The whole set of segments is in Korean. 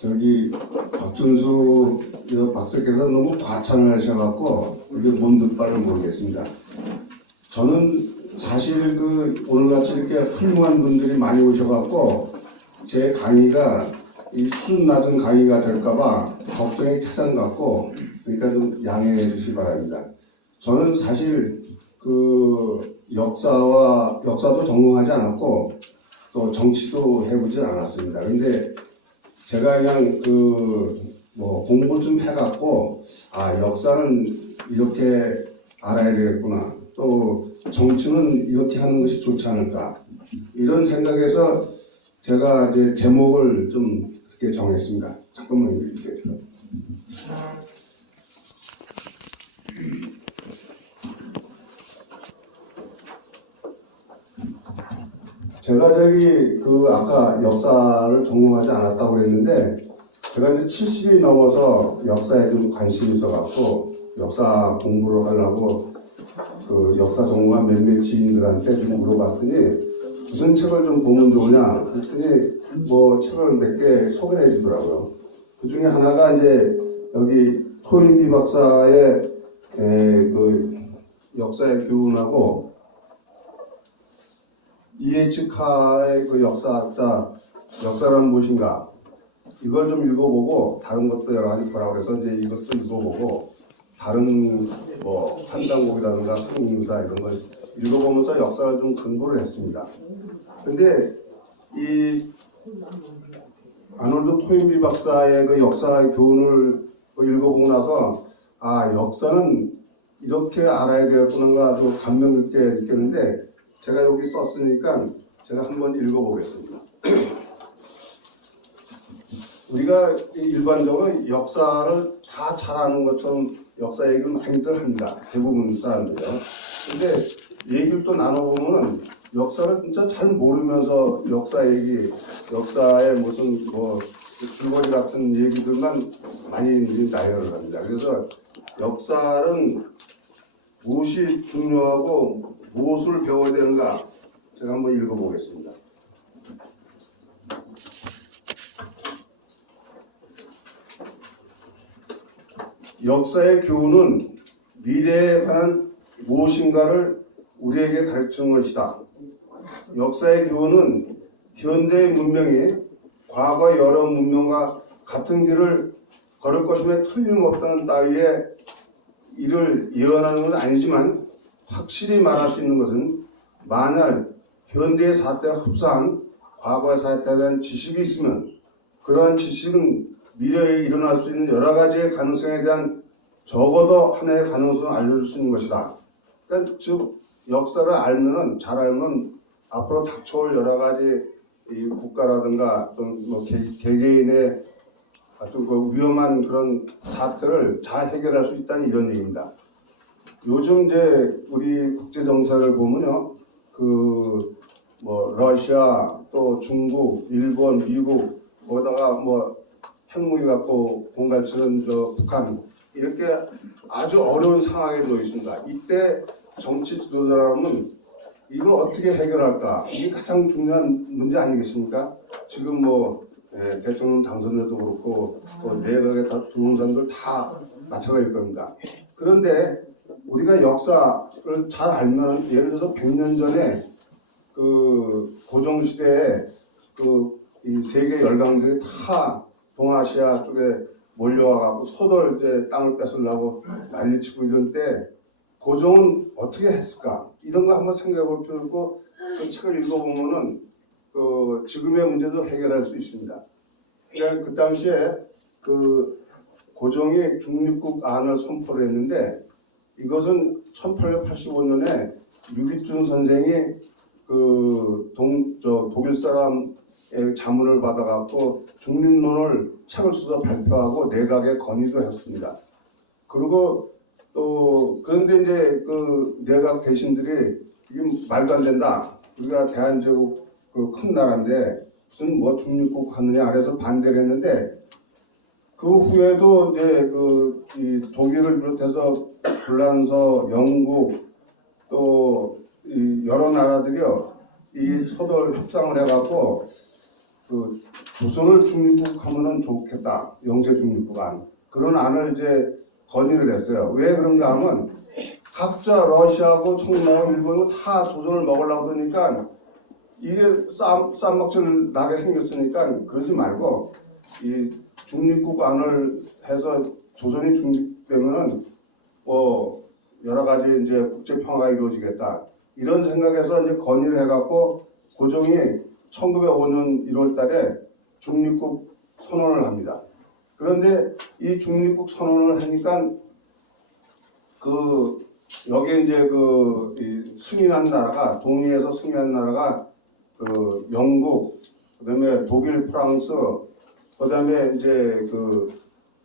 저기 박준수 박사께서 너무 과찬을 하셔갖고 이게 뭔 뜻발을 모르겠습니다. 저는 사실 오늘같이 이렇게 훌륭한 분들이 많이 오셔갖고 제 강의가 이 수준 낮은 강의가 될까봐 걱정이 태산 같고, 그러니까 좀 양해해 주시기 바랍니다. 저는 사실 역사도 전공하지 않았고 또 정치도 해보질 않았습니다. 근데 제가 그냥 공부 좀 해갖고 역사는 이렇게 알아야 되겠구나, 또 정치는 이렇게 하는 것이 좋지 않을까, 이런 생각에서 제가 이제 제목을 좀 이렇게 정했습니다. 잠깐만요. 이렇게. 제가 아까 역사를 전공하지 않았다고 그랬는데, 제가 이제 70이 넘어서 역사에 좀 관심이 있어갖고 역사 공부를 하려고 역사 전공한 몇몇 지인들한테 좀 물어봤더니 무슨 책을 좀 보면 좋으냐 그랬더니 책을 몇 개 소개해 주더라고요. 그 중에 하나가 이제 여기 토인비 박사의 역사의 교훈하고 E.H. 카의 역사란 무엇인가, 이걸 좀 읽어보고, 다른 것도 여러 가지 보라고 해서 이제 이것도 읽어보고, 다른 한강곡이라든가 한국유사 이런 걸 읽어보면서 역사를 좀 공부를 했습니다. 근데 이 아놀드 토인비 박사의 역사의 교훈을 읽어보고 나서 역사는 이렇게 알아야 되겠구나 아주 감명 깊게 느꼈는데, 제가 여기 썼으니까 제가 한번 읽어보겠습니다. 우리가 일반적으로 역사를 다 잘 아는 것처럼 역사 얘기를 많이들 합니다. 대부분 사람들이요. 근데 얘기를 또 나눠보면은 역사를 진짜 잘 모르면서 역사의 무슨 줄거리 같은 얘기들만 많이 나열을 합니다. 그래서 역사는 무엇이 중요하고 무엇을 배워야 되는가, 제가 한번 읽어보겠습니다. 역사의 교훈은 미래에 관한 무엇인가를 우리에게 가르치는 것이다. 역사의 교훈은 현대의 문명이 과거의 여러 문명과 같은 길을 걸을 것임에 틀림없다는 따위의 이를 예언하는 건 아니지만, 확실히 말할 수 있는 것은 만약 현대의 사태와 흡사한 과거의 사태에 대한 지식이 있으면 그러한 지식은 미래에 일어날 수 있는 여러 가지의 가능성에 대한 적어도 하나의 가능성을 알려줄 수 있는 것이다. 그러니까 즉 역사를 잘 알면 앞으로 닥쳐올 여러 가지 이 국가라든가 또는 개개인의 아주 위험한 그런 사태를 잘 해결할 수 있다는 이런 얘기입니다. 요즘 이제 우리 국제 정세를 보면요, 러시아, 또 중국, 일본, 미국, 거기다가 핵무기 갖고 공갈치는 북한, 이렇게 아주 어려운 상황에 놓여 있습니다. 이때 정치 지도자라면 이걸 어떻게 해결할까? 이게 가장 중요한 문제 아니겠습니까? 지금 대통령 당선자도 그렇고 내각에 다 들어온 사람들 다 마찬가지일 겁니다. 그런데 우리가 역사를 잘 알면, 예를 들어서 100년 전에 고종시대에 이 세계 열강들이 다 동아시아 쪽에 몰려와갖고 서둘 이제 땅을 뺏으려고 난리치고 이런 때 고종은 어떻게 했을까? 이런 거 한번 생각해 볼 필요 있고, 그 책을 읽어보면은 지금의 문제도 해결할 수 있습니다. 그러니까 그 당시에 고종이 중립국 안을 선포를 했는데, 이것은 1885년에 유기춘 선생이 독일 사람의 자문을 받아갖고 중립론을 책을 써서 발표하고 내각에 건의도 했습니다. 그리고 그런데 이제 내각 대신들이 이게 말도 안 된다, 우리가 대한제국 큰 나라인데 무슨 중립국 하느냐 그래서 반대를 했는데, 그 후에도 이제 이 독일을 비롯해서 불란서, 영국, 또 이 여러 나라들이요 이 서둘 협상을 해갖고 그 조선을 중립국하면은 좋겠다. 영세 중립국안 그런 안을 이제 건의를 했어요. 왜 그런가 하면 각자 러시아하고 청나라하고 일본하고 다 조선을 먹으려고 그러니까 이게 쌈박질 나게 생겼으니까 그러지 말고 이 중립국안을 해서 조선이 중립되면은 뭐 여러 가지 이제 국제 평화가 이루어지겠다 이런 생각에서 이제 건의를 해갖고 고종이 1905년 1월달에 중립국 선언을 합니다. 그런데 이 중립국 선언을 하니까 그 여기에 이제 이 승인한 나라가 동의해서 승인한 나라가 그 영국, 그다음에 독일, 프랑스, 그다음에 이제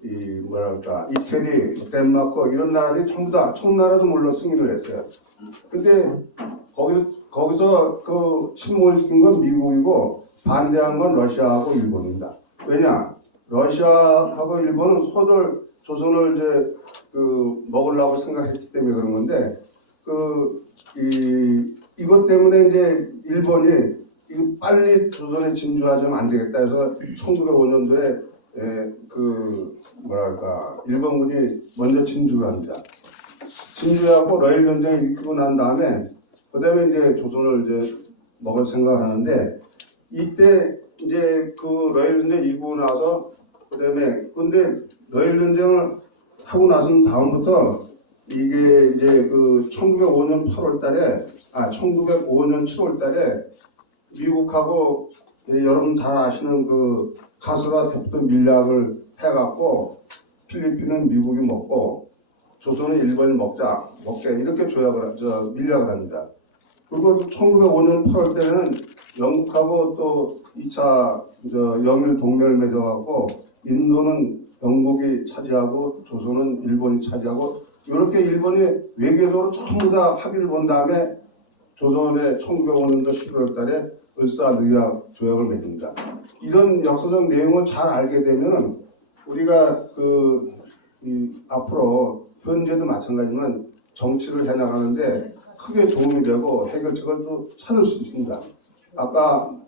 이 뭐랄까 이태리, 덴마크 이런 나라들이 전부 다 청나라도 물론 승인을 했어요. 근데 거기서 그 침몰을 시킨 건 미국이고 반대한 건 러시아하고 일본입니다. 왜냐? 러시아하고 일본은 조선을 이제 먹으려고 생각했기 때문에 그런 건데 이것 때문에 이제 일본이 이거 빨리 조선에 진주하자면 안 되겠다 해서 1905년도에 일본군이 먼저 진주를 합니다. 진주하고 러일 전쟁이 일으키고 난 다음에 그다음에 이제 조선을 이제 먹을 생각을 하는데 이때 이제 러일 전쟁 이기고 나서 그다음에 근데 러일 전쟁을 하고 나선 다음부터 이게 이제 1905년 8월달에 1905년 7월달에 미국하고 여러분 잘 아시는 가스라 대프트 밀약을 해갖고 필리핀은 미국이 먹고 조선은 일본이 먹게 이렇게 밀약을 합니다. 그리고 1905년 8월 때는 영국하고 또 2차 영일 동맹을 맺어갖고 인도는 영국이 차지하고 조선은 일본이 차지하고 이렇게 일본이 외교적으로 전부 다 합의를 본 다음에 조선에 1905년도 11월 달에 을사늑약 조약을 맺습니다. 이런 역사적 내용을 잘 알게 되면 우리가 앞으로 현재도 마찬가지지만 정치를 해나가는데 크게 도움이 되고 해결책을 또 찾을 수 있습니다. 아까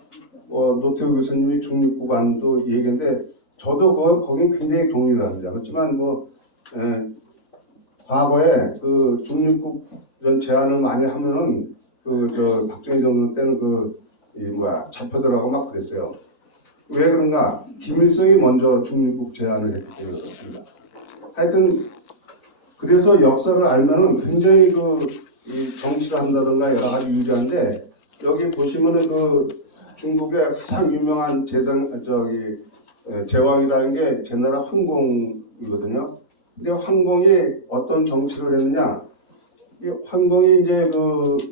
노태우 교수님이 중립국안도 얘기했는데 저도 거긴 굉장히 동의를 합니다. 그렇지만 과거에 중립국 이런 제안을 많이 하면은 박정희 정부 때는 잡혀들어가고 막 그랬어요. 왜 그런가? 김일성이 먼저 중립국 제안을 했기 때문에 그렇습니다. 하여튼 그래서 역사를 알면은 굉장히 이 정치를 한다든가 여러 가지 유리한데 여기 보시면은 중국의 가장 유명한 제왕이라는 게 제나라 황공이거든요. 근데 황공이 어떤 정치를 했느냐? 이 황공이 이제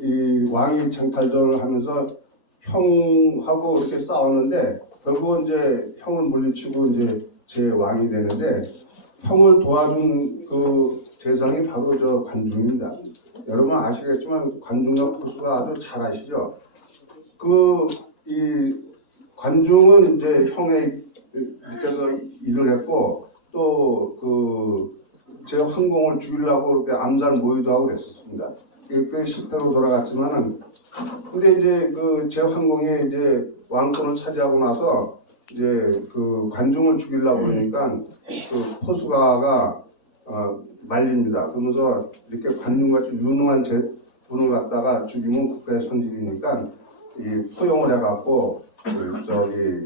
이 왕위 쟁탈전을 하면서 형하고 이렇게 싸웠는데 결국은 이제 형을 물리치고 이제 제 왕이 되는데 형을 도와준 대상이 바로 관중입니다. 여러분 아시겠지만 관중과 포수가 아주 잘 아시죠? 이 관중은 이제 형의 밑에서 일을 했고 또 제 황공을 죽이려고 그렇게 암살 모의도 하고 그랬었습니다. 그 실패로 돌아갔지만은 근데 이제 제 황공이 이제 왕권을 차지하고 나서 이제 관중을 죽이려고 그러니까 포수가가 말립니다. 그러면서 이렇게 관중같이 유능한 분을 갖다가 죽이면 국가의 손실이니까 포용을 해갖고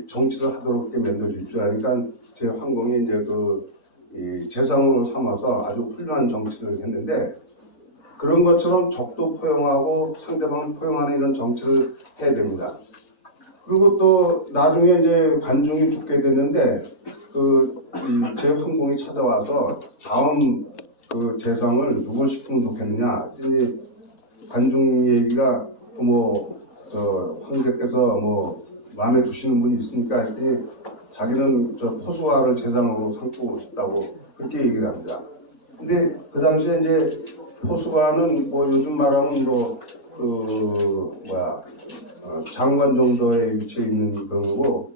정치를 하도록 만들어주십시오. 그러니까 제 황공이 이제 이 재상으로 삼아서 아주 훌륭한 정치를 했는데 그런 것처럼 적도 포용하고 상대방을 포용하는 이런 정치를 해야 됩니다. 그리고 또 나중에 이제 관중이 죽게 됐는데 제 황공이 찾아와서 다음 재상을 누굴 시키면 좋겠느냐 했더니 관중 얘기가 황제께서 마음에 두시는 분이 있으니까 했더니 자기는 포수아를 재상으로 삼고 싶다고 그렇게 얘기를 합니다. 근데 그 당시에 이제 포수아는 요즘 말하면 장관 정도의 위치에 있는 그런 거고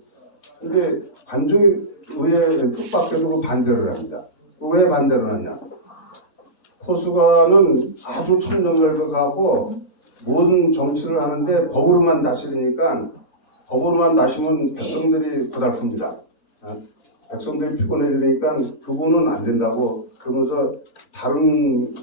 근데 관중이 의회 뜻밖에도 반대를 합니다. 왜 반대를 하냐? 포수관은 아주 천정결백하고 모든 정치를 하는데 법으로만 다스리니까 법으로만 나시면 백성들이 고달픕니다. 백성들이 피곤해지니까 그거는 안 된다고 그러면서 다른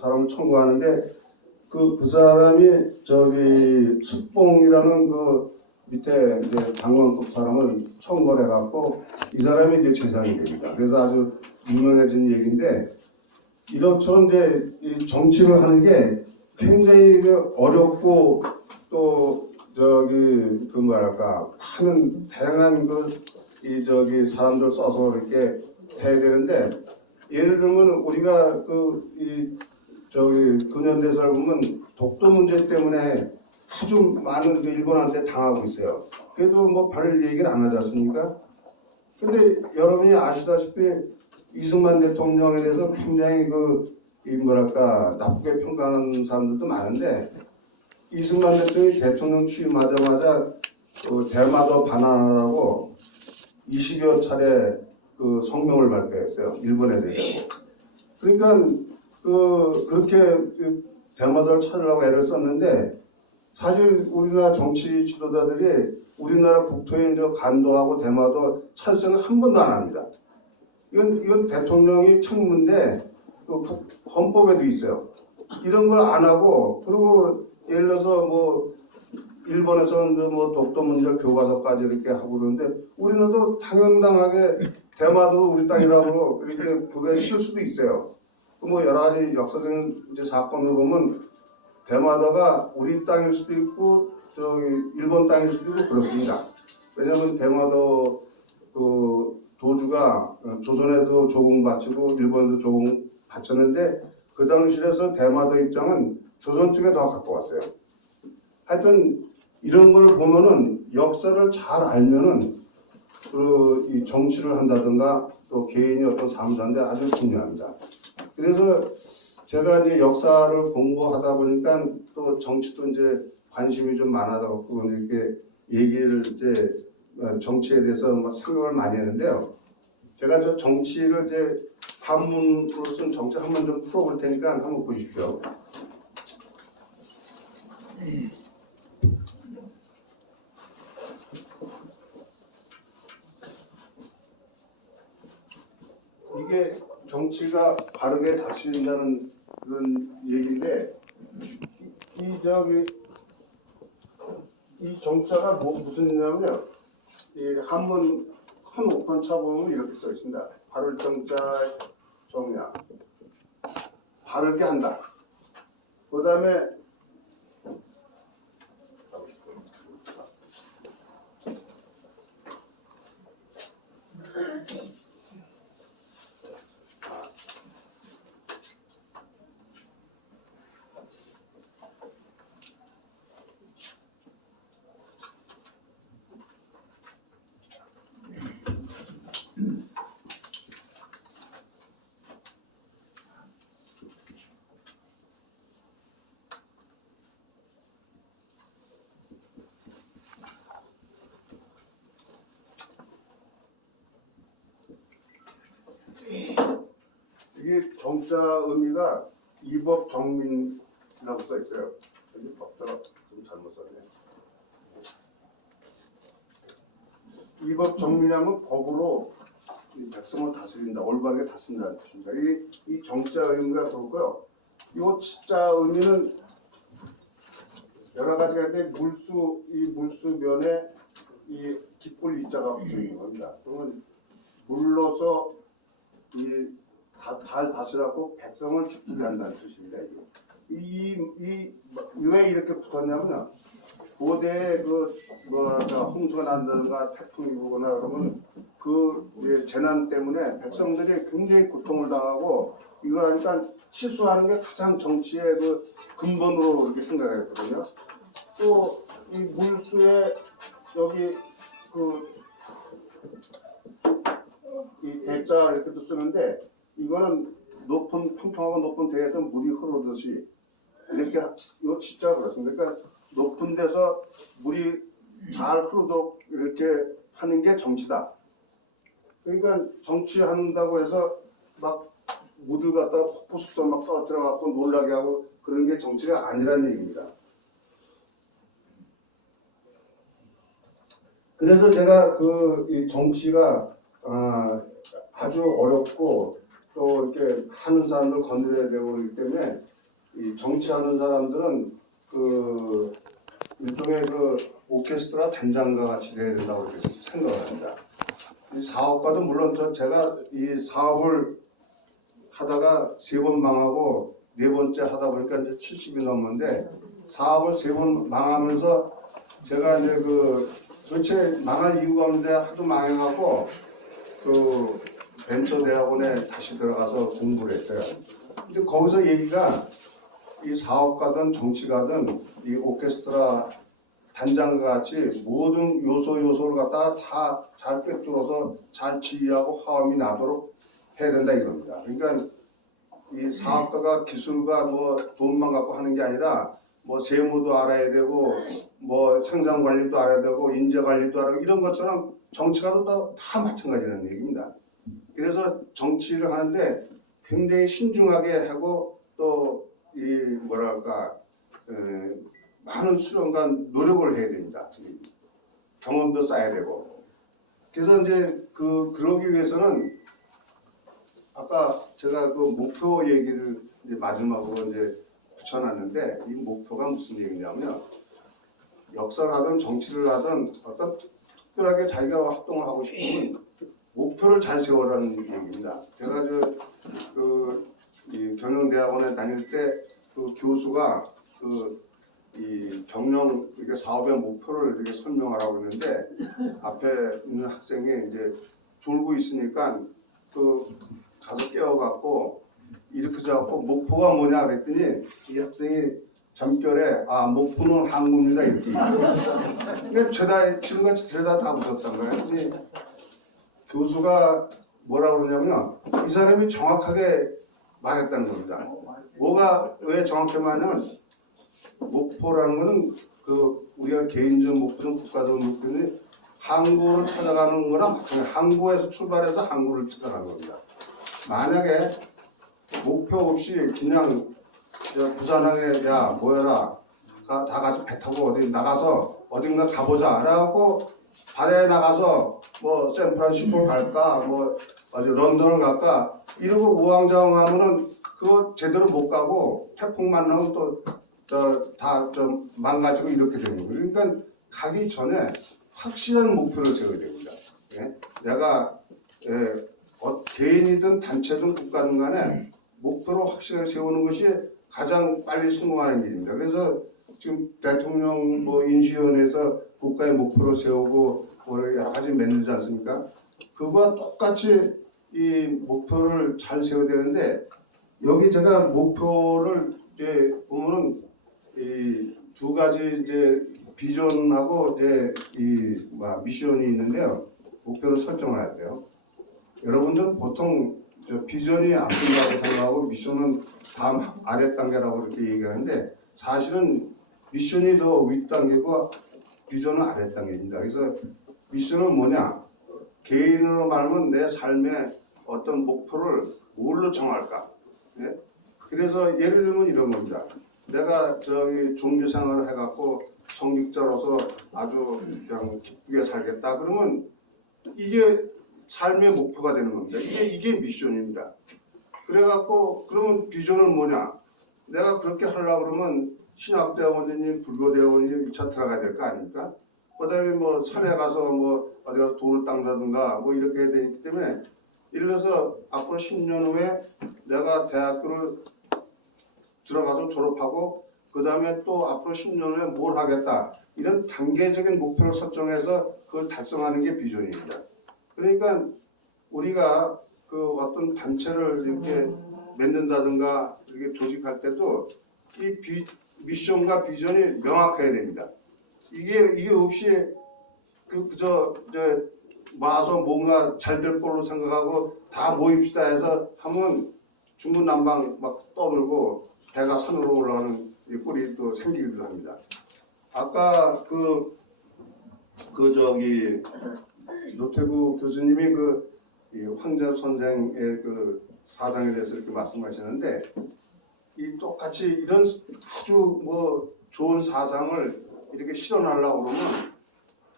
사람을 청구하는데 그 사람이 저기 숙봉이라는 그 밑에 이제 당원급 사람을 청구를 해갖고 이 사람이 이제 재산이 됩니다. 그래서 아주 유명해진 얘기인데 이런처럼 이제 이 정치를 하는 게 굉장히 어렵고 또 저기 그 뭐랄까 하는 다양한 이 저기 사람들 써서 이렇게 해야 되는데 예를 들면 우리가 이 저기 근현대사를 보면 독도 문제 때문에 아주 많은 일본한테 당하고 있어요. 그래도 뭐 별 얘기를 안 하지 않습니까? 근데 여러분이 아시다시피 이승만 대통령에 대해서 굉장히 이 뭐랄까 나쁘게 평가하는 사람들도 많은데 이승만 대통령이 대통령 취임하자마자 대마도 반환하라고 20여 차례 성명을 발표했어요. 일본에 대해서. 그러니까 그렇게 대마도를 찾으려고 애를 썼는데 사실 우리나라 정치 지도자들이 우리나라 국토에 이제 간도하고 대마도 찾을 생각 한 번도 안 합니다. 이건 대통령이 청문인데 헌법에도 있어요. 이런 걸 안 하고 그리고 예를 들어서 뭐 일본에서는 뭐 독도 문제 교과서까지 이렇게 하고 그러는데 우리나라도 당연당하게 대마도 우리 땅이라고 이렇게 그게 실 수도 있어요. 뭐 여러 가지 역사적인 이제 사건을 보면 대마도가 우리 땅일 수도 있고 저기 일본 땅일 수도 있고 그렇습니다. 왜냐하면 대마도 도주가 조선에도 조공 바치고 일본에도 조공 바쳤는데 그 당시에서 대마도 입장은 조선 쪽에 더 갖고 왔어요. 하여튼 이런 걸 보면은 역사를 잘 알면은 이 정치를 한다든가 또 개인이 어떤 삶을 사는데 아주 중요합니다. 그래서 제가 이제 역사를 공부하다 보니까 또 정치도 이제 관심이 좀 많아져서 이렇게 얘기를 이제 정치에 대해서 생각을 많이 했는데요. 제가 저 정치를 이제 한문으로 쓴 정치 한번 좀 풀어볼 테니까 한번 보십시오. 이게 정치가 바르게 다스린다는 그런 얘기인데 이 정자가 무슨 의미냐면요. 이 한문 큰 오판차 보면 이렇게 써 있습니다. 바를 정자 정량 바르게 한다. 그 다음에 이게 정자 의미가 이법정민이라고 써 있어요. 여기 법자가 좀 잘못 썼네. 이법정민하면 법으로 이 백성을 다스린다, 올바르게 다스린다는 뜻입니다. 이 정자 의미가 그렇고요. 이 치자 의미는 여러 가지가 있는데 이 물수면에 이 깃불 이자가 붙어 있는 겁니다. 그러면 물로서 잘 다스려고 백성을 기쁘게 한다는 뜻입니다. 왜 이렇게 붙었냐면 고대에 홍수가 난다든가 태풍이 오거나 그러면 재난 때문에 백성들이 굉장히 고통을 당하고 이걸 하니까 치수하는 게 가장 정치의 근본으로 이렇게 생각했거든요. 또 이 물수에 여기 이 대자 이렇게도 쓰는데 이거는 평평하고 높은 데에서 물이 흐르듯이 이렇게 요 치자 그렇습니다. 그러니까 높은 데서 물이 잘 흐르도록 이렇게 하는 게 정치다. 그러니까 정치한다고 해서 막 물을 갖다가 폭포수도 막 떨어뜨려 갖고 놀라게 하고 그런 게 정치가 아니라는 얘기입니다. 그래서 제가 이 정치가 아주 어렵고 또 이렇게 하는 사람들 건드려야 되고 그렇기 때문에 이 정치하는 사람들은 일종의 오케스트라 단장과 같이 돼야 된다고 이렇게 생각을 합니다. 이 사업가도 물론 제가 이 사업을 하다가 3번 망하고 4번째 하다 보니까 이제 70이 넘었는데 사업을 3번 망하면서 제가 이제 도대체 망할 이유가 없는데 하도 망해갖고 벤처 대학원에 다시 들어가서 공부를 했어요. 근데 거기서 얘기가 이 사업가든 정치가든 이 오케스트라 단장과 같이 모든 요소를 갖다가 다 잘 꿰뚫어서 잘 지휘하고 화음이 나도록 해야 된다 이겁니다. 그러니까 이 사업가가 기술과 돈만 갖고 하는 게 아니라 세무도 알아야 되고 생산 관리도 알아야 되고 인재 관리도 알아야 되고 이런 것처럼 정치가도 다 마찬가지라는 얘기입니다. 그래서 정치를 하는데 굉장히 신중하게 하고 또 많은 수련과 노력을 해야 됩니다. 경험도 쌓아야 되고. 그래서 이제 그러기 위해서는 아까 제가 목표 얘기를 이제 마지막으로 이제 붙여놨는데 이 목표가 무슨 얘기냐면 역사를 하든 정치를 하든 어떤 특별하게 자기가 활동을 하고 싶으면 목표를 잘 세워라는 얘기입니다. 제가 이 경영대학원에 다닐 때 교수가 이 경영 이렇게 사업의 목표를 이렇게 설명하라고 했는데 앞에 있는 학생이 이제 졸고 있으니까 가서 깨워갖고 이렇게 해갖고 목표가 뭐냐 그랬더니 이 학생이 잠결에 목표는 항구입니다 이렇게. 그러니까 지금같이 죄다 다 웃었단 거예요. 교수가 뭐라고 그러냐면 이 사람이 정확하게 말했다는 겁니다. 뭐가 왜 정확하게 말하냐면 목표라는 거는 우리가 개인적 목표는 국가적 목표는 항구를 찾아가는 거랑 항구에서 출발해서 항구를 찾아가는 겁니다. 만약에 목표 없이 그냥 부산항에 모여라 다 같이 배 타고 어디 나가서 어딘가 가보자 라고 바다에 나가서 샌프란시스코 갈까 런던을 갈까 이러고 우왕좌왕하면은 그거 제대로 못 가고 태풍 만나면 또 다 망가지고 이렇게 되는 거예요. 그러니까 가기 전에 확실한 목표를 세워야 됩니다. 예? 내가 개인이든 단체든 국가든 간에 목표를 확실하게 세우는 것이 가장 빨리 성공하는 일입니다. 그래서 지금 대통령 인수위원회에서 국가의 목표를 세우고 여러 가지 만들지 않습니까? 그거와 똑같이 이 목표를 잘 세워야 되는데 여기 제가 목표를 이제 보면은 이 2가지 이제 비전하고 이제 미션이 있는데요. 목표를 설정을 해야 돼요. 여러분들은 보통 비전이 앞선다고 생각하고 미션은 다음 아래 단계라고 이렇게 얘기하는데 사실은 미션이 더 윗단계고 비전은 아래 단계입니다. 그래서 미션은 뭐냐? 개인으로 말하면 내 삶의 어떤 목표를 뭘로 정할까? 네? 그래서 예를 들면 이런 겁니다. 내가 종교 생활을 해갖고 성직자로서 아주 그냥 기쁘게 살겠다. 그러면 이게 삶의 목표가 되는 겁니다. 이게 미션입니다. 그래갖고 그러면 비전은 뭐냐? 내가 그렇게 하려고 그러면 신학대학원이니 불교대학원이니 1차 들어가야 될 거 아닙니까? 그 다음에 산에 가서 어디 가서 돌을 닦는다든가 이렇게 해야 되기 때문에 예를 들어서 앞으로 10년 후에 내가 대학교를 들어가서 졸업하고 그 다음에 또 앞으로 10년 후에 뭘 하겠다 이런 단계적인 목표를 설정해서 그걸 달성하는 게 비전입니다. 그러니까 우리가 어떤 단체를 이렇게 맺는다든가 이렇게 조직할 때도 이 미션과 비전이 명확해야 됩니다. 이게 없이 그저 와서 뭔가 잘 될 걸로 생각하고 다 모입시다 해서 하면 중구난방 막 떠들고 배가 산으로 올라가는 꼴이 또 생기기도 합니다. 아까 노태구 교수님이 이 황재엽 선생의 사상에 대해서 이렇게 말씀하시는데 이 똑같이 이런 아주 좋은 사상을 이렇게 실현하려고 그러면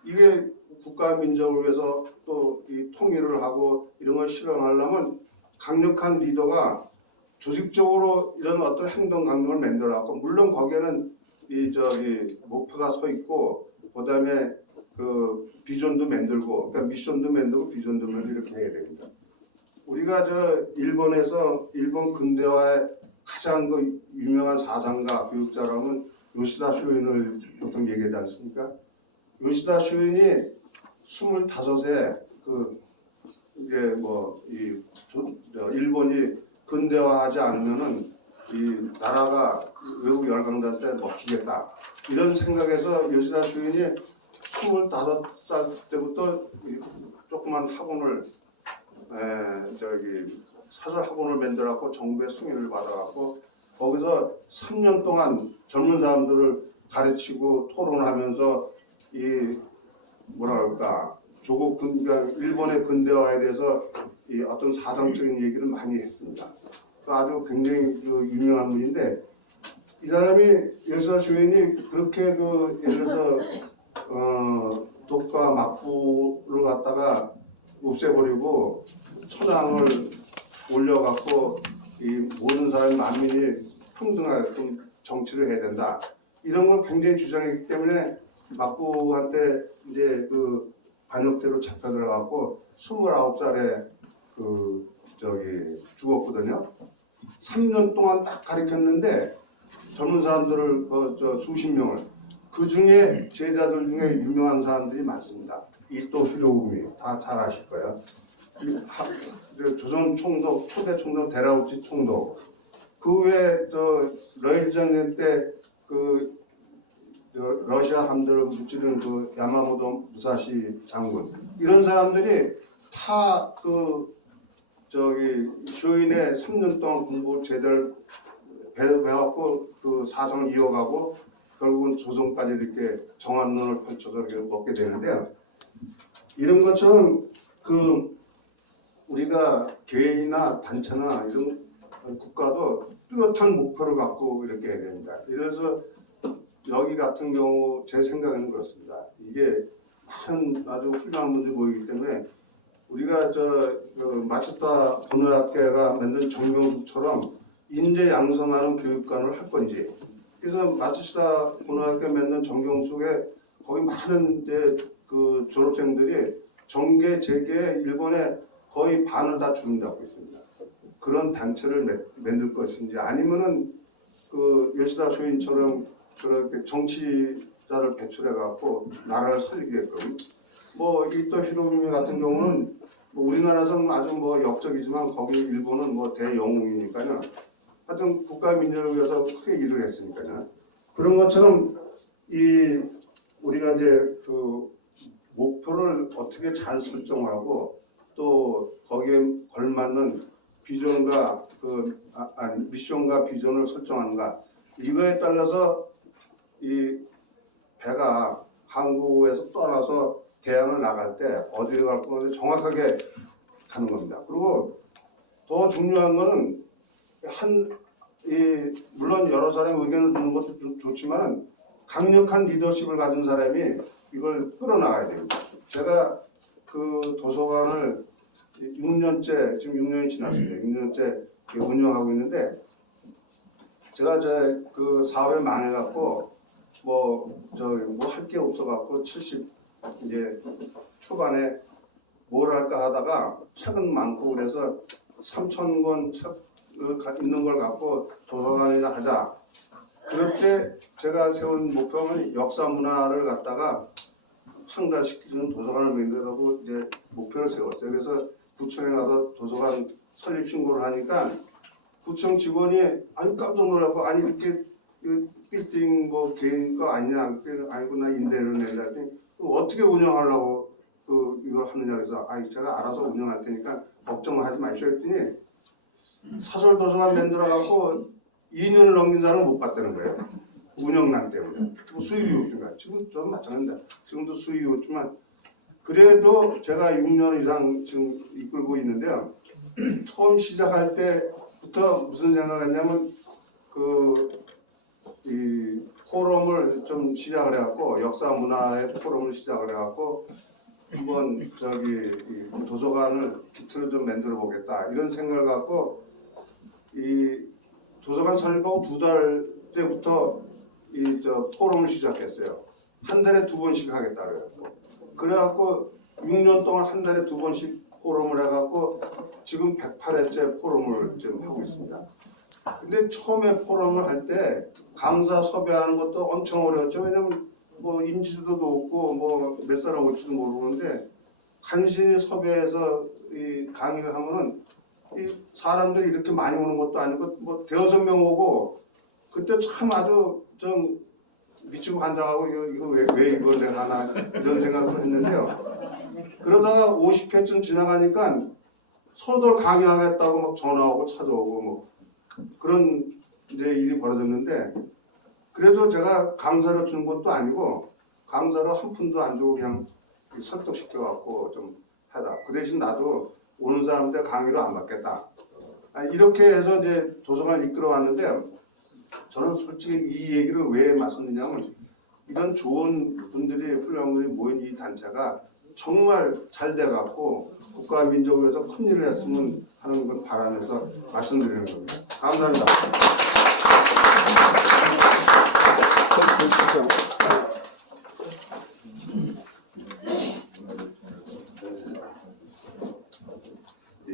이게 국가 민족을 위해서 또 이 통일을 하고 이런 걸 실현하려면 강력한 리더가 조직적으로 이런 어떤 행동 강령을 만들어갖고, 물론 거기에는 이 저기 목표가 서 있고 그다음에 그 비전도 만들고, 그러니까 미션도 만들고 비전도 만들고 이렇게 해야 됩니다. 우리가 저 일본에서 일본 근대화의 가장 그 유명한 사상가 교육자라면 요시다 쇼인을 보통 얘기하지 않습니까? 요시다 쇼인이 25에 그 이게 뭐 이 일본이 근대화하지 않으면은 이 나라가 외국 열강될 때 먹히겠다 이런 생각에서 요시다 쇼인이 25살 때부터 조그만 학원을 저기 사설 학원을 만들어갖고 정부의 승인을 받아갖고 거기서 3년 동안 젊은 사람들을 가르치고 토론하면서 이 뭐라 그럴까 조국 그러니까 일본의 근대화에 대해서 이 어떤 사상적인 얘기를 많이 했습니다. 아주 굉장히 그 유명한 분인데 이 사람이 요시다 쇼인이 그렇게 그 예를 들어서 독과 막부를 갖다가 없애버리고 천황을 올려갖고 이 모든 사람 만민이 평등하게끔 정치를 해야 된다 이런 걸 굉장히 주장했기 때문에 막부한테 이제 그 반역죄로 잡혀 들어가고 29살에 그 저기 죽었거든요. 3년 동안 딱 가르쳤는데 젊은 사람들을 저 수십 명을 그 중에 제자들 중에 유명한 사람들이 많습니다. 이또 히로부미 다 잘 아실 거예요. 조선 총독 초대 총독 데라우치 총독 그 외에 저 러일전쟁 때 그 러시아 함대를 무찌르는 그 야마모토 무사시 장군 이런 사람들이 다 그 저기 쇼인의 3년 동안 공부 제대로 배워갖고 그 사상을 이어가고 결국은 조선까지 이렇게 정한론을 펼쳐서 이렇게 먹게 되는데요. 이런 것처럼 그 우리가 개인이나 단체나 이런 국가도 뚜렷한 목표를 갖고 이렇게 해야 됩니다. 이래서 여기 같은 경우 제 생각에는 그렇습니다. 이게 많은 아주 훌륭한 분들이 모이기 때문에 우리가 그 마츠다 고노야케가 만든 정명숙처럼 인재 양성하는 교육관을 할 건지 그래서 마츠다 고노야케 만든 정경숙에 거기 많은 이제 그 졸업생들이 정계 재계 일본에 거의 반을 다 주는다고 있습니다. 그런 단체를 만들 것인지 아니면은 그 요시다 쇼인처럼 그렇게 정치자를 배출해 갖고 나라를 살리게끔 뭐 이또 히로부미 같은 경우는 뭐 우리나라에서는 아주 뭐 역적이지만 거기 일본은 뭐 대영웅이니까요. 하여튼 국가 민주를 위해서 크게 일을 했으니까요. 그런 것처럼 이 우리가 이제 그 목표를 어떻게 잘 설정하고 또 거기에 걸맞는 비전과 미션과 비전을 설정하는가 이거에 따라서 이 배가 항구에서 떠나서 대양을 나갈 때 어디로 갈 건지 정확하게 가는 겁니다. 그리고 더 중요한 거는 물론 여러 사람의 의견을 듣는 것도 좋지만 강력한 리더십을 가진 사람이 이걸 끌어나가야 됩니다. 제가 그 도서관을 6년째, 지금 6년이 지났습니다. 6년째 운영하고 있는데 제가 그 사업에 망해갖고 뭐 할 게 없어갖고 70 이제 초반에 뭘 할까 하다가 책은 많고 그래서 3,000권 책 있는 걸 갖고 도서관이나 하자. 그럴 때 제가 세운 목표는 역사 문화를 갖다가 창달시키는 도서관을 만들라고 이제 목표를 세웠어요. 그래서 구청에 가서 도서관 설립 신고를 하니까 구청 직원이 아니 깜짝 놀라고 아니 이렇게 빌딩 뭐 개인 거 아니냐 아니고 나 임대료를 내자 했더니 어떻게 운영하려고 이걸 하느냐 그래서 아니 제가 알아서 운영할 테니까 걱정하지 마시오 했더니 사설 도서관 만들어 갖고 2년을 넘긴 사람은 못 봤다는 거예요. 운영난 때문에 수입이 없으니까 지금 저도 마찬가지입니다. 지금도 수입이 없지만 그래도 제가 6년 이상 지금 이끌고 있는데요. 처음 시작할 때부터 무슨 생각을 했냐면 이 포럼을 좀 시작을 해갖고 역사 문화의 포럼을 시작을 해갖고 한번 이 도서관을 기틀을 좀 만들어 보겠다 이런 생각을 갖고 이 도서관 설립하고 2달 때부터 포럼을 시작했어요. 한 달에 2번씩 하겠다 그래갖고 6년 동안 한 달에 2번씩 포럼을 해갖고 지금 108회째 포럼을 지금 하고 있습니다. 근데 처음에 포럼을 할 때 강사 섭외하는 것도 엄청 어려웠죠. 왜냐면 뭐 인지도도 없고 뭐 몇 사람 올지도 모르는데 간신히 섭외해서 이 강의를 하면은 이 사람들이 이렇게 많이 오는 것도 아니고 뭐 대여섯 명 오고 그때 참 아주 좀 미치고 환장하고 이거 왜 이걸 내가 하나 이런 생각을 했는데요. 그러다가 50회쯤 지나가니까 서둘 강의하겠다고 막 전화오고 찾아오고 뭐 그런 이제 일이 벌어졌는데 그래도 제가 강사로 준 것도 아니고 강사로 한 푼도 안 주고 그냥 설득시켜갖고 좀 하다. 그 대신 나도 오는 사람들 강의로 안 받겠다. 이렇게 해서 이제 도서관을 이끌어왔는데 저는 솔직히 이 얘기를 왜 말씀드리냐면 이런 좋은 분들이 훌륭한 분들이 모인 이 단체가 정말 잘 돼갖고 국가와 민족을 위해서 큰 일을 했으면 하는 걸 바라면서 말씀드리는 겁니다. 감사합니다.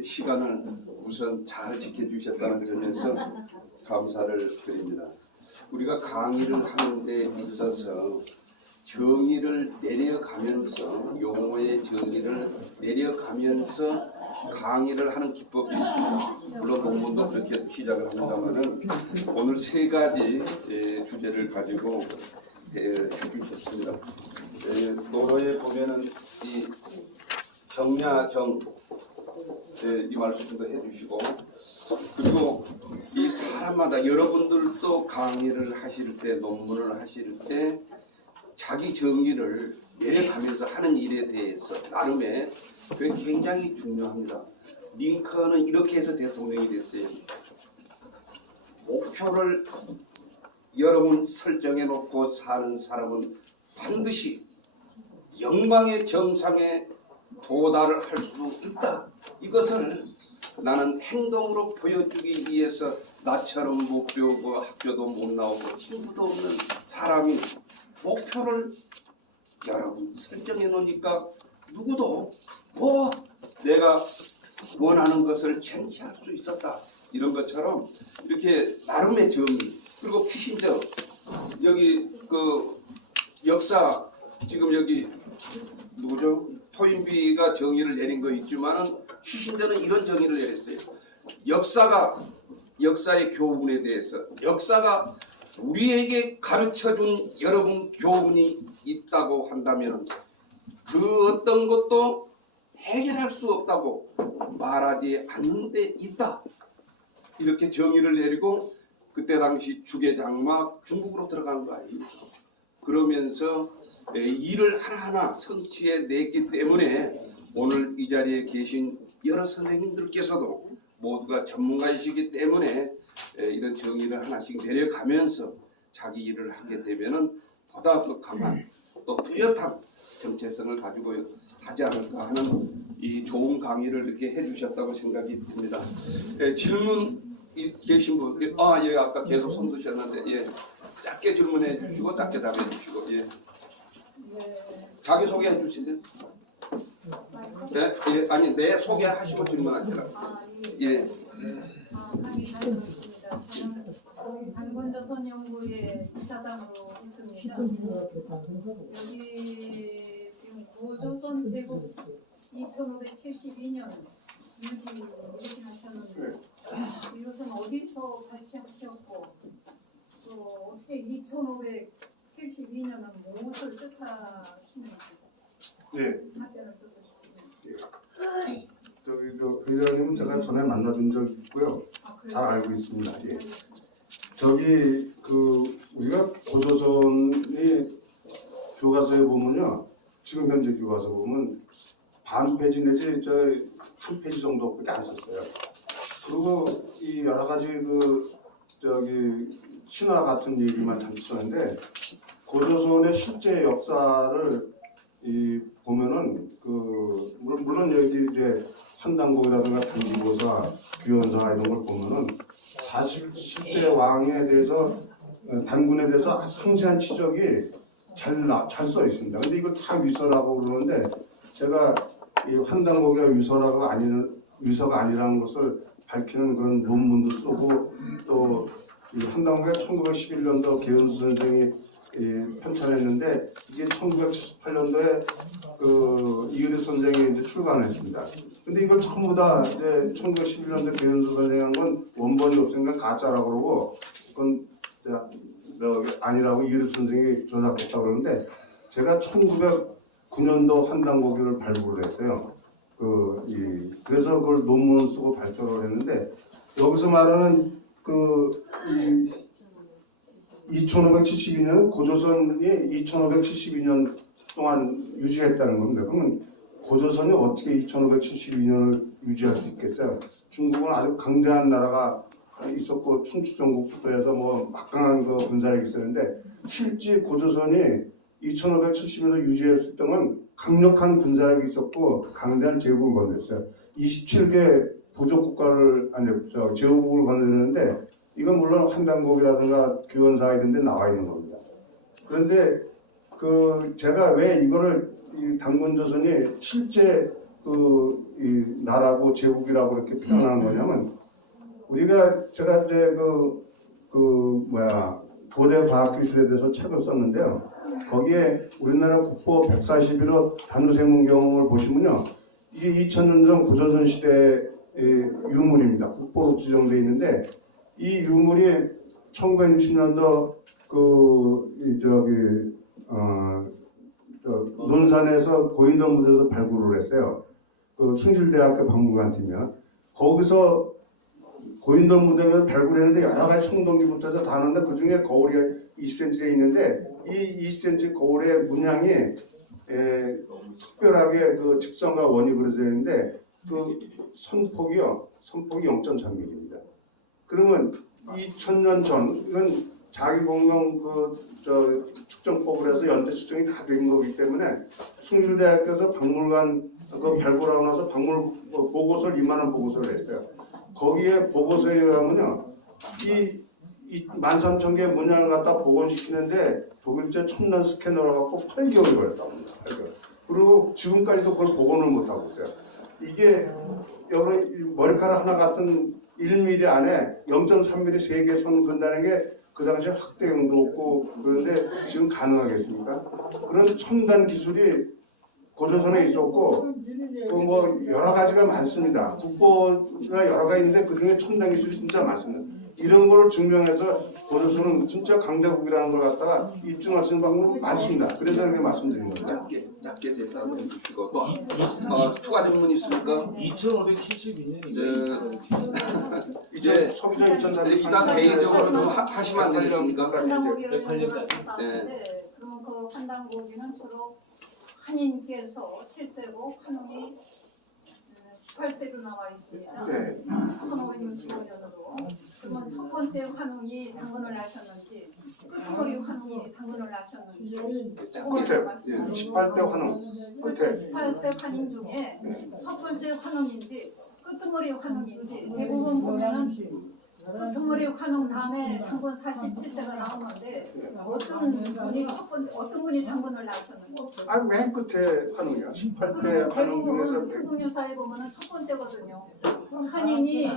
시간을 우선 잘 지켜주셨다 그러면서 감사를 드립니다. 우리가 강의를 하는 데 있어서 정의를 내려가면서 용어의 정의를 내려가면서 강의를 하는 기법이 있습니다. 물론 논문도 그렇게 시작을 합니다만은 오늘 3가지 주제를 가지고 해주셨습니다. 도로에 보면은 이 정야정 이 말씀도 해주시고 그리고 이 사람마다 여러분들도 강의를 하실 때 논문을 하실 때 자기 정의를 내려가면서 하는 일에 대해서 나름의 그게 굉장히 중요합니다. 링컨은 이렇게 해서 대통령이 됐어요. 목표를 여러분 설정해 놓고 사는 사람은 반드시 영광의 정상에 도달을 할 수 있다. 이것을 나는 행동으로 보여주기 위해서 나처럼 못 배우고 학교도 못 나오고 친구도 없는 사람이 목표를 여러분 설정해 놓으니까 누구도 내가 원하는 것을 쟁취할 수 있었다. 이런 것처럼 이렇게 나름의 정의 그리고 키신저 여기 그 역사 지금 여기 누구죠? 토인비가 정의를 내린 거 있지만은 키신저는 이런 정의를 내렸어요. 역사의 교훈에 대해서 역사가 우리에게 가르쳐준 여러분 교훈이 있다고 한다면 그 어떤 것도 해결할 수 없다고 말하지 않는 데 있다. 이렇게 정의를 내리고 그때 당시 주계장막 중국으로 들어간 거 아닙니까? 그러면서 일을 하나하나 성취해 냈기 때문에 오늘 이 자리에 계신 여러 선생님들께서도 모두가 전문가이시기 때문에 이런 정의를 하나씩 내려가면서 자기 일을 하게 되면은 보다 더 강한 또 뚜렷한 정체성을 가지고 하지 않을까 하는 이 좋은 강의를 이렇게 해주셨다고 생각이 듭니다. 질문 계신 분, 예, 아까 계속 손 드셨는데, 예, 짧게 질문해 주시고 짧게 답해 주시고, 예, 자기 소개해 주시죠. 네, 예, 아니 내 소개하시고 질문하시라. 예. 강의 잘 들었습니다. 저는 한권조선연구회 이사장으로 있습니다. 여기 지금 고조선 제국 2572년 유지 이렇게 하셨는데 이것은 어디서 발췌하셨고 또 어떻게 2572년은 무엇을 뜻하시는지 답변을 듣고 싶습니다. 회장님은 제가 전에 만나본 적 있고요. 잘 알고 있습니다. 예. 우리가 고조선이 교과서에 보면요, 지금 현재 교과서 보면 반 페이지 내지 한 페이지 정도밖에 안 썼어요. 그리고 이 여러 가지 신화 같은 얘기만 잠시 썼는데 고조선의 실제 역사를 이 보면은 그 물론 여기 이제 환단곡이라든가 단기고사, 규현사 이런 걸 보면은 40대 왕에 대해서 단군에 대해서 상세한 지적이 잘 써 있습니다. 근데 이걸 다 위서라고 그러는데 제가 이 환단곡이 위서가 아니라는 것을 밝히는 그런 논문도 쓰고 또 이 환단곡이 1911년도 계은수 선생이 편찬했는데 이게 1978년도에 그 이은희 선생이 이제 출간했습니다. 근데 이걸 전부 다 이제 1911년도 계은수 선생이 한 건 원본이 없으니까 가짜라고 그러고 그건 아니라고 이은희 선생이 조작했다고 그러는데 제가 1909년도 환단고기를 발굴을 했어요. 그래서 그걸 논문을 쓰고 발표를 했는데 여기서 말하는 2572년 고조선이 2572년 동안 유지했다는 겁니다. 그러면 고조선이 어떻게 2572년을 유지할 수 있겠어요? 중국은 아주 강대한 나라가 있었고 춘추전국부터 해서 뭐 막강한 그 군사력이 있었는데 실제 고조선이 2570년을 유지할 수 있던 건 강력한 군사력이 있었고 강대한 제국을 건넸어요. 27개 부족국가를 제국을 건드렸는데 이건 물론 환단곡이라든가 규현사 이런 데 나와 있는 겁니다. 그런데 제가 왜 이거를 이 단군조선이 실제 이 나라고 제국이라고 이렇게 표현하는 거냐면 제가 이제 고대 과학기술에 대해서 책을 썼는데요. 거기에 우리나라 국보 141호 단우생문경을 보시면요. 이게 2000년 전 고조선 시대 유물입니다. 국보로 지정되어 있는데 이 유물이 1960년도 논산에서 고인돌 무대에서 발굴을 했어요. 숭실대학교 박물관팀이요. 거기서 고인돌 무대를 발굴했는데 여러 가지 청동기부터 해서 다 하는데 그 중에 거울이 20cm에 있는데 이 20cm 거울의 문양이 특별하게 그 직선과 원이 그려져 있는데 그 선폭이 0.3mm입니다. 그러면 2000년 전 이건 자기 공명 측정법을 해서 연대 측정이 다 된 거기 때문에 숭실대학교에서 박물관 발굴하고 나서 보고서를 이만한 보고서를 했어요. 거기에 보고서에 의하면요, 이 13,000개의 문양을 갖다 복원시키는데 독일제 첨단 스캐너를 갖고 8개월이 걸렸다고 합니다. 8개월. 그리고 지금까지도 그걸 복원을 못하고 있어요. 이게 여러분 머리카락 하나 같은 1mm 안에 0.3mm 3개 선 근다는 게 그 당시에 확대용도 없고 그런데 지금 가능하겠습니까? 그런 첨단 기술이 고조선에 있었고 뭐 여러 가지가 많습니다. 국보가 여러 가지 있는데 그 중에 첨단 기술이 진짜 많습니다. 이런 걸 증명해서 고조선은 진짜 강대국이라는 걸 갖다가 입증할 수 있는 방법이 많습니다. 그래서 이렇게 말씀드린 겁니다. 짧게 대답을 해주시고 또 추가 질문 있습니까? 2572년이죠. 이제 서기전 2004년 일단 개인적으로 좀 하시면 안 되겠습니까? 판단고기를 관련까지. 네. 그러면 그 판단고기는 주로 한인께서 7세고 한웅이 18세로 나와 있습니다. 네. 1565년으로. 그러면 첫 번째 환웅이 당근을 낳으셨는지 끝머리 환웅이 당근을 낳으셨는지 끝에 18대 환웅 끝에 18세 환인 중에 첫 번째 환웅인지 끝머리 환웅인지 대부분 보면은 끝머리 환웅 다음에 당근 47세가 나오는데 어떤 분이 당근을 낳으셨는지 아니 맨 끝에 환웅이야. 18대 그리고 환웅 대부분 중에서 삼국유사에 보면은 첫 번째거든요. 한인이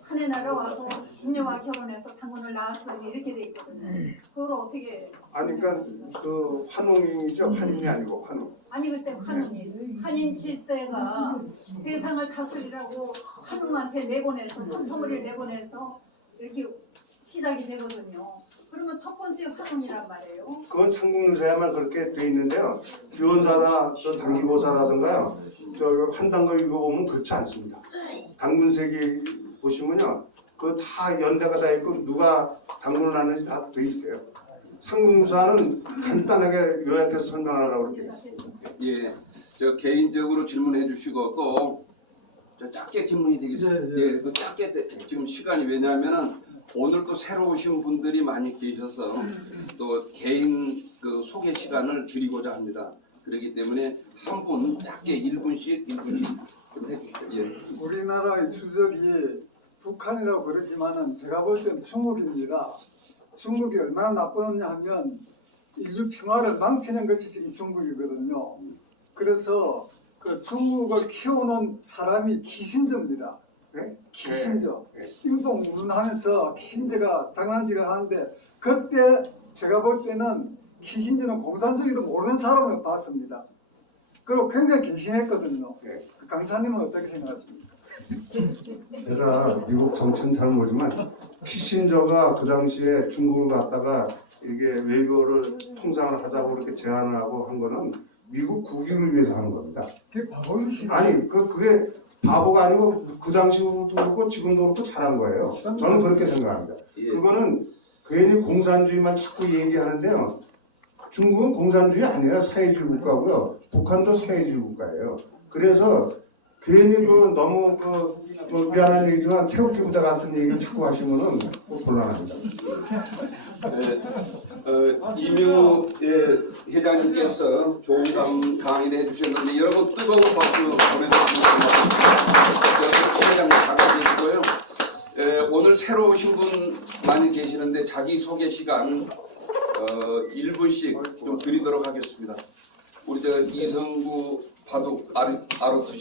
산에 날아와서 부녀와 결혼해서 당근을 낳았으니 이렇게 돼 있거든요. 그걸 어떻게? 아니 그러니까 그 환웅이죠. 환인이 아니고 환웅. 아니 글쎄 환웅이 한인 7세가 세상을 다스리라고 환웅한테 내보내서 선서물을 내보내서 이렇게 시작이 되거든요. 그러면 첫 번째 환웅이란 말이에요. 그건 삼국유사에만 그렇게 돼 있는데요. 규현사나 단기고사라든가요. 환단거 읽어보면 그렇지 않습니다. 당군세기 보시면요. 그 다 연대가 다 있고 누가 당군을 낳는지 다 돼 있어요. 삼국유사는 간단하게 요약해서 설명하라고 그렇게 했어요. 예, 저 개인적으로 질문해 주시고 또 저 짧게 질문이 되겠습니다. 네. 예, 그 짧게 지금 시간이 왜냐하면은 오늘 또 새로 오신 분들이 많이 계셔서 또 개인 그 소개 시간을 드리고자 합니다. 그렇기 때문에 한 분 짧게 1분씩 좀 해주시죠. 예. 우리나라의 주적이 북한이라고 그러지만은 제가 볼 때는 중국입니다. 중국이 얼마나 나쁘냐 하면 인류 평화를 망치는 것이 지금 중국이거든요. 그래서 그 중국을 키우는 사람이 키신저입니다. 네? 키신저. 네. 띵동문하면서 키신저가 장난질을 하는데 그때 제가 볼 때는 키신저는 공산주의도 모르는 사람을 봤습니다. 그리고 굉장히 개심했거든요. 네. 그 강사님은 어떻게 생각하십니까? 제가 미국 정치는 잘 모르지만 키신저가 그 당시에 중국을 갖다가 이게 외교를 통상을 하자고 그렇게 제안을 하고 한 거는 미국 국익을 위해서 하는 겁니다. 그게 바보이시네. 아니 그게 바보가 아니고 그 당시도 그렇고 지금도 그렇고 잘한 거예요. 저는 그렇게 생각합니다. 예. 그거는 괜히 공산주의만 자꾸 얘기하는데요. 중국은 공산주의 아니에요. 사회주의 국가고요. 북한도 사회주의 국가예요. 그래서 괜히 그 너무 뭐 미안한 얘기지만 태극기 부대 같은 얘기를 자꾸 하시면은 곤란합니다. 이명우 회장님께서 좋은 강의를 해주셨는데 여러분 뜨거운 박수 보내주시면 회장님 잘해주시고요. 오늘 새로 오신 분 많이 계시는데 자기 소개 시간 1분씩 좀 드리도록 하겠습니다. 우리 이성구 바둑 아르투시